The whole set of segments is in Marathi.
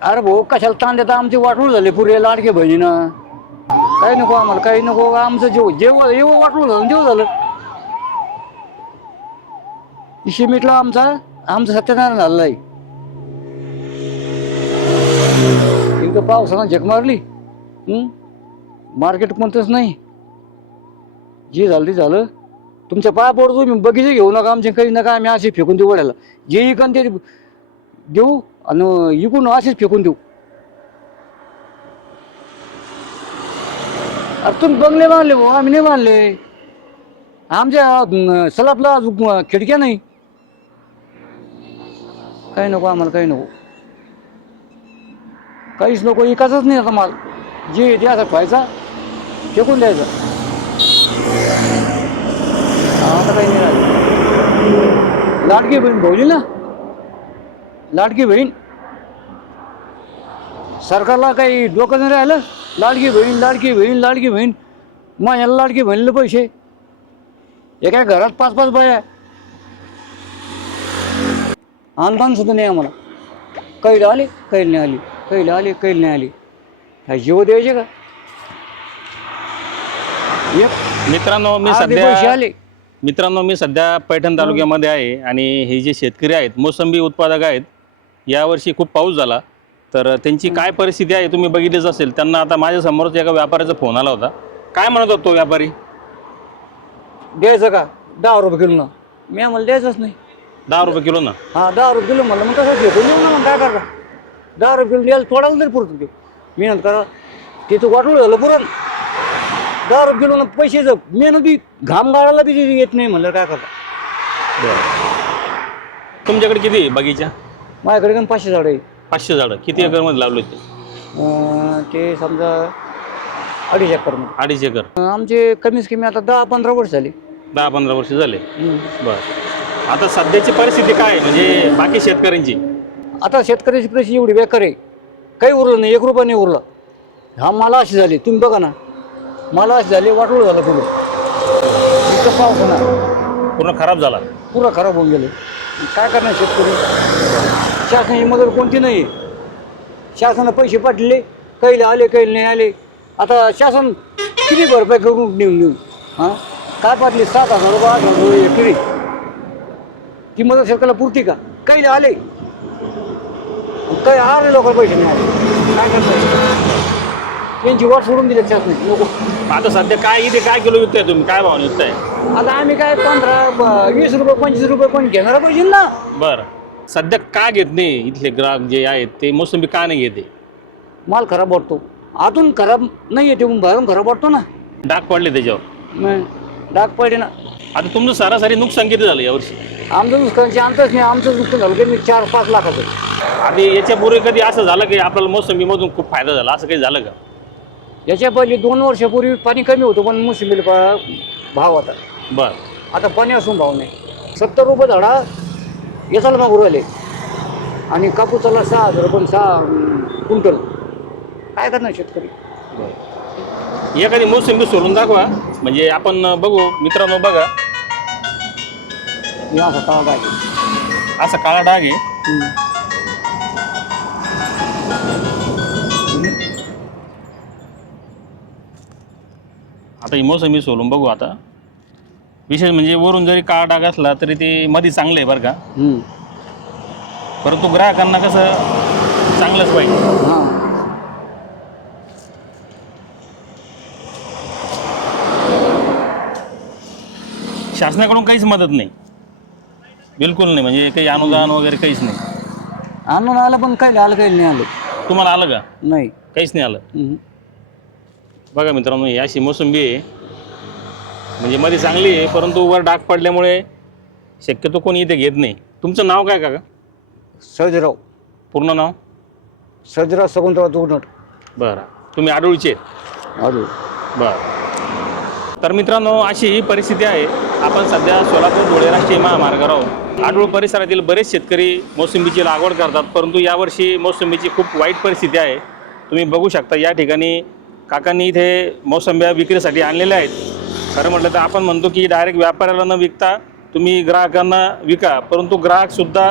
अरे भाऊ कशाला ताण देता आमची वाटूळ झाले पुरे लाडके बहिणीनं. काही नको आम्हाला काही नको. आमचं जेव जेव जेव वाटूळ झालं जेव झालं. इशी मिटला आमचा आमचं सत्यनारायण झालं आहे. इथं पावसानं झक मारली. मार्केट कोणतंच नाही. जे झालं ते झालं. तुमच्या पाया पडतो तुम्ही बगीचे घेऊ नका आमचे काही नका आम्ही असे फेकून देऊ वड्याला. जे इकन ते देऊ आणि इकून असेच फेकून देऊ. अरे तुम्ही बंगले बांधले भाऊ आम्ही नाही बांधले. आमच्या सलापला अजून, खिडक्या नाही. काही नको आम्हाला काही नको. काहीच नको एकाचाच नाही आता माल. जे ते असं व्हायचा फेकून द्यायचा. आता काही नाही लाडकी बहीण भाऊली ना? लाडकी बहीण. सरकारला काही डोकं नाही राहिलं? लाडकी बहीण लाडकी बहीण लाडकी बहीण. माझ्याला लाडकी बहिणीला पैसे. एका घरात पाच पाच बाया अनुदान सुद्धा नाही आम्हाला. कैल आले कैल नाही आली कैल आले कैल नाही आली. काय जीव द्यायचे का? एक. मित्रांनो मी अर्धे पैसे सध्या आले. मित्रांनो मी सध्या पैठण तालुक्यामध्ये आहे आणि हे जे शेतकरी आहेत मोसंबी उत्पादक आहेत यावर्षी खूप पाऊस झाला. तर त्यांची काय परिस्थिती आहे तुम्ही बघितलीच असेल. त्यांना आता माझ्यासमोरच एका व्यापाऱ्याचा फोन आला होता. काय म्हणत होता तो व्यापारी? द्यायचं का? दहा रुपये किलो ना. मी आम्हाला द्यायचंच नाही. दहा रुपये किलो ना? हा दहा रुपये किलो म्हणलं मग कसं देऊ ना मग काय करता दहा रुपये किलो द्यायला थोडाच तरी पुरतो ते. मेहनत करा तिथं वाटलं झालं पुरण. दहा रुपये किलो पैसे जर मेहनत बी घाम गाळायला बी येत नाही. म्हणलं काय करता तुमच्याकडे किती आहे बगीचा? माझ्याकडे पण पाचशे झाडं आहे पाचशे झाडं. किती एकरमध्ये लावले ते अं, ते समजा अडीच एकर अडीच एकर. आमचे कमीत कमी आता दहा पंधरा वर्ष झाली. दहा पंधरा वर्ष झाले. हम्म. बर. आता सध्याची परिस्थिती काय आहे? म्हणजे बाकी शेतकऱ्यांची? आता शेतकऱ्याची परिस्थिती एवढी बेकार आहे. काही उरलं नाही एक रुपया नाही उरला. हा मला अशी झाली. तुम्ही बघा ना. मला अशी झाली वाटोळ झालं इतकं पाऊस ना पूर्ण खराब झाला. पुरा खराब होऊन गेले. काय करणार शेतकरी? शासनाची मदत कोणती नाही. शासनानं पैसे पाठवले कैले आले कैले नाही आले. आता शासन किती भरपाई करून नेऊन नेऊन हां? काय पाठले? सात हजार रुपये आठ हजार रुपये किती ती मदत शेतकऱ्याला पुरती का? कैले आले? काही आले लोक पैसे नाही आले. काय करणार त्यांची वाट सोडून दिली शासनाची नको आता सध्या काय इथे काय किलो विकताय तुम्ही? काय भाव विकताय? आता आम्ही काय पंधरा ब- वीस रुपये पंचवीस रुपये पण घेणार पाहिजे ना? बर. सध्या का घेत नाही इथले ग्राहक जे आहेत ते मोसंबी का नाही घेते? माल खराब वाटतो. आतून खराब नाही येते बाहेरून खराब वाटतो ना. डाग पडले त्याच्यावर. नाही डाग पडले ना. आता तुमचं सरासरी नुकसान किती झालं यावर्षी आमचं नुकसानचे आमचंच नाही आमचं नुकसान झालं की मी चार पाच लाखाचं. आणि याच्यापूर्वी कधी असं झालं की आपल्याला मोसंबीमधून खूप फायदा झाला असं काही झालं का? याच्या पहिले दोन वर्षापूर्वी पाणी कमी होतं पण मोसंबीला पा- भाव होता. बर. आता पाणी असून भाव नाही. सत्तर रुपये झाडा याचाला मागू राहिले. आणि कापूसाला सहा हजार रुपये सहा क्विंटल. काय करणार शेतकरी? एखादी मोसंबी सोडून दाखवा. म्हणजे आपण बघू. मित्रांनो बघा. हे असा तळा आहे. असा काळा डाग आहे. आता ही मोसंबी सोलून बघू आता. विशेष म्हणजे वरून जरी काळा डाग असला तरी ते मध्ये चांगलं आहे बरं का. हम्म. परंतु ग्राहकांना कसं चांगलंच पाहिजे. हां. शासनाकडून काहीच मदत नाही. बिलकुल नाही म्हणजे काही अनुदान वगैरे काहीच नाही. आणून आलं पण काही आलं काही नाही आलं. तुम्हाला आलं का? नाही. काहीच नाही आलं. हम्म. बघा मित्रांनो ही अशी मोसंबी आहे. म्हणजे मध्ये चांगली आहे परंतु वर डाग पडल्यामुळे शक्यतो कोणी इथे घेत नाही. तुमचं नाव काय काका? सर्जराव पूर्ण नाव? सर्जराव सगुंतराव दुर्नट. बरं. तुम्ही आडोळीचे अजून बरं. तर मित्रांनो अशी ही परिस्थिती आहे. आपण सध्या सोलापूर धुळे राष्ट्रीय महामार्गावर आहोत. आडूळ परिसरातील बरेच शेतकरी मोसंबीची लागवड करतात परंतु यावर्षी मोसंबीची खूप वाईट परिस्थिती आहे. तुम्ही बघू शकता या ठिकाणी काकांनी इथे मोसंब्या विक्रीसाठी आणलेल्या आहेत. खरं म्हटलं तर आपण म्हणतो की डायरेक्ट व्यापाऱ्याला न विकता तुम्ही ग्राहकांना विका परंतु ग्राहकसुद्धा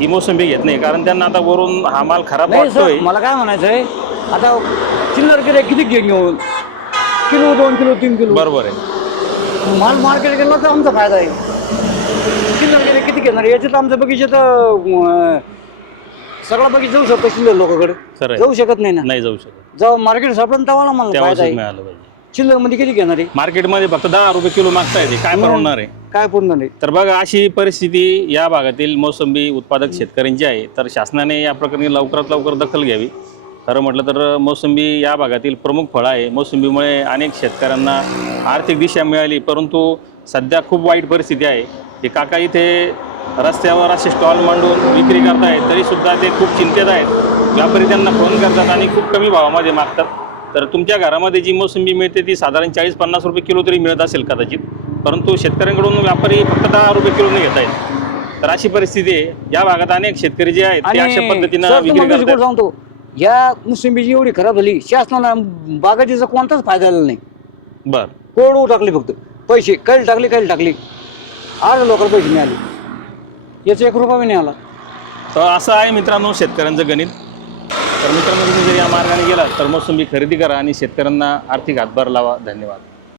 ही मोसंबी घेत नाही. कारण त्यांना आता वरून हा माल खराब नाही वाटतोय. मला काय म्हणायचं आहे आता चिल्लर केले किती घे घेऊन किलो दोन किलो तीन किलो? बरोबर आहे. माल मार्केट गेला तर आमचा फायदा आहे. चिल्लर केले किती घेणार? याच्यात आमचं बगीचा तर अं, सगळा बगीचा जाऊ शकतो चिल्लर लोकांकडे. आहे. जाऊ शकत नाही ना. नाही जाऊ शकत. जेव्हा मार्केट सापडून तेव्हा मला तेव्हाच फायदा आहे. मिळालं पाहिजे. चिल्लरमध्ये किती घेणार आहे? मार्केटमध्ये फक्त दहा रुपये किलो मागता येते काय परवडणार आहे? काय पूर्ण नाही तर बघा अशी परिस्थिती या भागातील मोसंबी उत्पादक शेतकऱ्यांची आहे. तर शासनाने या प्रकरणी लवकरात लवकर दखल घ्यावी. खरं म्हटलं तर मोसंबी या भागातील प्रमुख फळ आहे. मोसंबीमुळे अनेक शेतकऱ्यांना आर्थिक दिशा मिळाली परंतु सध्या खूप वाईट परिस्थिती आहे. हे काका इथे रस्त्यावर असे स्टॉल मांडून विक्री करतायत तरीसुद्धा ते खूप चिंतेत आहेत. व्यापारी त्यांना फोन करतात आणि खूप कमी भावामध्ये मागतात. तर तुमच्या घरामध्ये जी मोसंबी मिळते ती साधारण चाळीस पन्नास रुपये किलो तरी मिळत असेल कदाचित. परंतु शेतकऱ्यांकडून व्यापारी फक्त दहा रुपये किलोने घेत आहेत तर अशी परिस्थिती आहे. या भागात अनेक शेतकरी जे आहेत ते अशा पद्धतीनं विक्री करतात. या मोसंबीची एवढी खराब झाली शासनानं बागायतीचा कोणताच फायदा झाला नाही. बर. कोरडू टाकले फक्त. पैसे कैल टाकले कैल टाकले. आज लोकांना पैसे मिळाले. याचा एक रुपया नाही आला. तर असं आहे मित्रांनो शेतकऱ्यांचं गणित. तर मित्रांनो तुम्ही जर या मार्गाने गेलात तर मोसंबी खरेदी करा आणि शेतकऱ्यांना आर्थिक हातभार लावा. धन्यवाद.